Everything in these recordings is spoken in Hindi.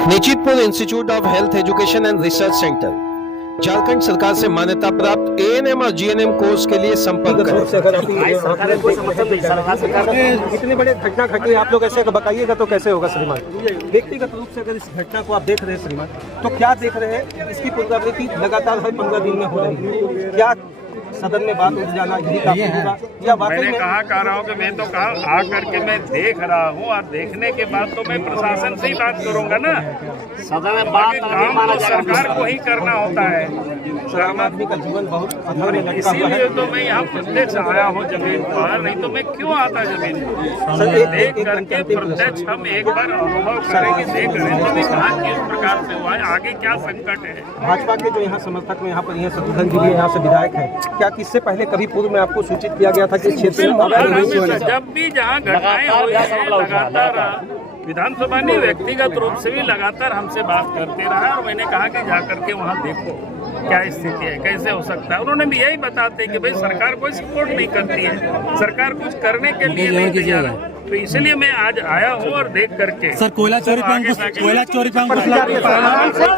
Nichitpur institute of health education and research centre Jharkhand सरकार से मान्यता प्राप्त एएनएम और जीएनएम कोर्स के लिए संपर्क करें। इतने बड़े घटना घटी, आप लोग ऐसे बताइएगा तो कैसे होगा श्रीमान? व्यक्तिगत रूप से अगर इस घटना को आप देख रहे हैं श्रीमान, तो क्या देख रहे हैं? इसकी पुनरावृत्ति लगातार हर 15 दिन में हो रही है। क्या सदन में बात उठ जाना यही काफी होगा या मैंने कह रहा हूँ कि मैं तो कहा आ करके मैं देख रहा हूँ और देखने के बाद तो मैं प्रशासन से ही बात करूँगा ना। सदन में बात काम तो सरकार को ही करना होता है। आम आदमी का जीवन बहुत अधर में लटका हुआ इसीलिए है। तो मैं यहाँ प्रत्यक्ष आया हूँ जमीन पर, नहीं तो मैं क्यों आता जमीन पर? देख करके प्रत्यक्ष हम एक बार अनुभव करेंगे, देख रहे हैं तो कहा किस प्रकार से हुआ है, आगे क्या संकट है। भाजपा के जो यहाँ समर्थक में यहाँ पर शत्रुघ्न जी भी यहाँ से विधायक है, क्या किससे पहले कभी पूर्व में आपको सूचित किया गया था कि क्षेत्र में जब भी जहाँ घटनाएं हो रही है लगातार विधानसभा ने व्यक्तिगत रूप से भी लगातार हमसे बात करते रहा और मैंने कहा कि जाकर के वहाँ देखो क्या स्थिति है, कैसे हो सकता है। उन्होंने भी यही बताते कि भाई सरकार कोई सपोर्ट नहीं करती है, सरकार कुछ करने के लिए नहीं तैयार है। तो इसलिए मैं आज आया हूँ और देख करके सर कोयला चोरी पे अंकुश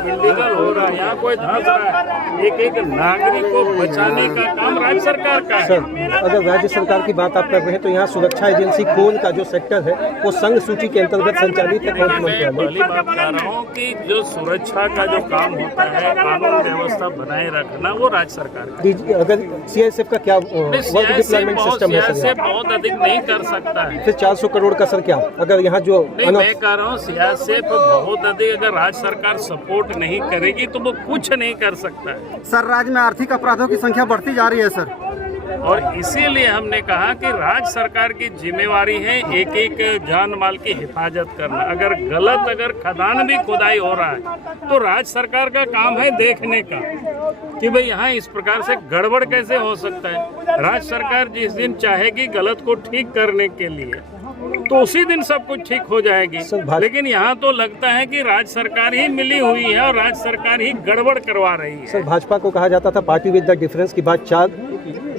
इलीगल हो रहा है, यहाँ कोई धंस रहा है। एक नागरिक को बचाने का काम राज्य सरकार का है। सर, अगर राज्य सरकार की बात आप कर रहे हैं तो यहाँ सुरक्षा एजेंसी कोल का जो सेक्टर है वो संघ सूची के अंतर्गत संचालित है। मैं पहली बात कर रहा हूँ कि जो सुरक्षा का जो काम होता है, कानून व्यवस्था बनाए रखना, वो राज्य सरकार का। अगर सीआईएसएफ का क्या वर्क डिप्लॉयमेंट सिस्टम है सर? बहुत अधिक नहीं कर सकता है। फिर 400 करोड़ का सर क्या अगर यहाँ जो मैं कह रहा हूँ सियासत बहुत अधिक अगर राज्य सरकार सपोर्ट नहीं करेगी तो वो कुछ नहीं कर सकता है। सर, राज्य में आर्थिक अपराधों की संख्या बढ़ती जा रही है सर, और इसीलिए हमने कहा कि राज्य सरकार की जिम्मेवारी है एक एक जान माल की हिफाजत करना। अगर खदान भी खुदाई हो रहा है तो राज्य सरकार का काम है देखने का कि भाई यहाँ इस प्रकार से गड़बड़ कैसे हो सकता है। राज्य सरकार जिस दिन चाहेगी गलत को ठीक करने के लिए तो उसी दिन सब कुछ ठीक हो जाएगी। लेकिन यहाँ तो लगता है कि राज्य सरकार ही मिली हुई है और राज्य सरकार ही गड़बड़ करवा रही है। सर, भाजपा को कहा जाता था पार्टी विद द डिफरेंस की बात, 4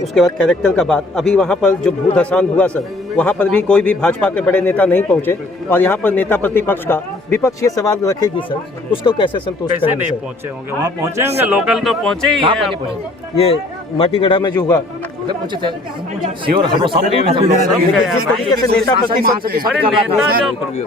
उसके बाद कैरेक्टर का बात। अभी वहाँ पर जो भू धसान हुआ सर, वहाँ पर भी कोई भी भाजपा के बड़े नेता नहीं पहुँचे और यहाँ पर नेता प्रतिपक्ष का विपक्ष ये सवाल रखेगी सर, उसको कैसे संतुष्ट कैसे नहीं पहुँचे होंगे? वहाँ पहुँचे होंगे, लोकल तो पहुँचे ही है। ये माटीगढ़ा में जो हुआ पहुंचे थे श्योर, हम सब गए जिस तरीके से नेता प्रतिपक्ष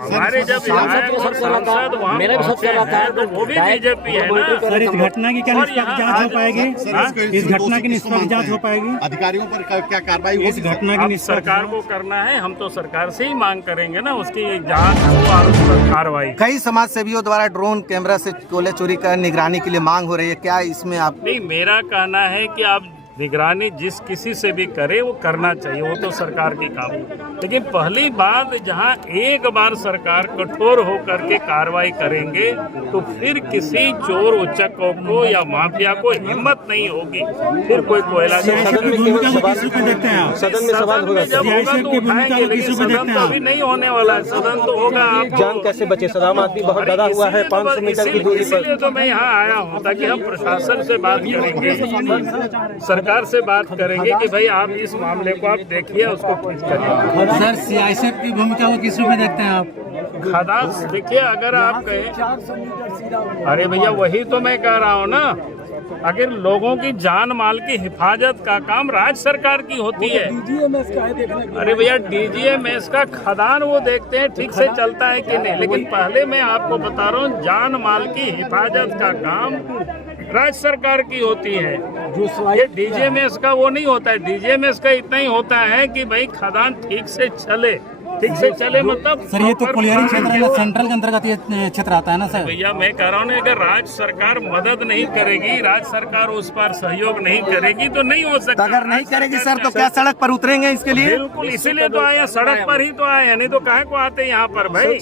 हमारे जब सांसद वहाँ पहुँचे हैं तो वो भी बीजेपी है ना। सर, इस घटना की क्या निष्पक्ष जांच हो पाएगी? इस घटना की निष्पक्ष जांच हो पाएगी? अधिकारियों पर क्या कार्रवाई होगी? इस घटना की सरकार को करना है, हम तो सरकार से ही मांग करेंगे ना उसकी जांच हो और उस पर कार्रवाई। कई समाज सेवियों द्वारा ड्रोन कैमरा से कोयला चोरी का निगरानी के लिए मांग हो रही है, क्या इसमें आप? नहीं, मेरा कहना है कि आप निगरानी जिस किसी से भी करे वो करना चाहिए, वो तो सरकार की काम है। लेकिन पहली बात, जहां एक बार सरकार कठोर होकर के कार्रवाई करेंगे तो फिर किसी चोर उच्चकों को या माफिया को हिम्मत नहीं होगी फिर कोई कोयला सदन में केवल सवाल होगा जब होगा तो उठाएंगे, लेकिन सदन तो अभी नहीं होने वाला है। सदन तो होगा। आप जान कैसे बचे सर? आम आदमी बहुत डरा हुआ है 500 मीटर की दूरी पर। इसलिए तो मैं यहाँ आया हूँ ताकि हम प्रशासन से बात करेंगे, सरकार से बात करेंगे कि भाई आप इस मामले को आप देखिए, उसको ठीक करिए। सर, सीआईएसएफ की भूमिका को किस रूप में देखते हैं आप? खदान देखिए, अगर आप कहें, अरे भैया वही तो मैं कह रहा हूँ ना, अगर लोगों की जान माल की हिफाजत का काम राज्य सरकार की होती है। अरे भैया डीजीएमएस का खदान वो देखते हैं ठीक से चलता है कि नहीं, लेकिन पहले मैं आपको बता रहा हूँ जान माल की हिफाजत का काम राज्य सरकार की होती है। ये डीजीएमएस का वो नहीं होता है। डीजीएमएस का इतना ही होता है कि भाई खदान ठीक से चले मतलब। सर, ये तो कोलियारी क्षेत्र है, सेंट्रल के अंतर्गत ये क्षेत्र आता है ना सर? भैया मैं कह रहा हूँ ना, अगर राज्य सरकार मदद नहीं करेगी, राज्य सरकार उस पर सहयोग नहीं करेगी तो नहीं हो सकता। अगर नहीं करेगी सर तो क्या सड़क पर उतरेंगे इसके लिए? बिल्कुल, इसीलिए तो आए, सड़क पर ही तो आए, नहीं तो काहे को आते यहाँ पर भाई।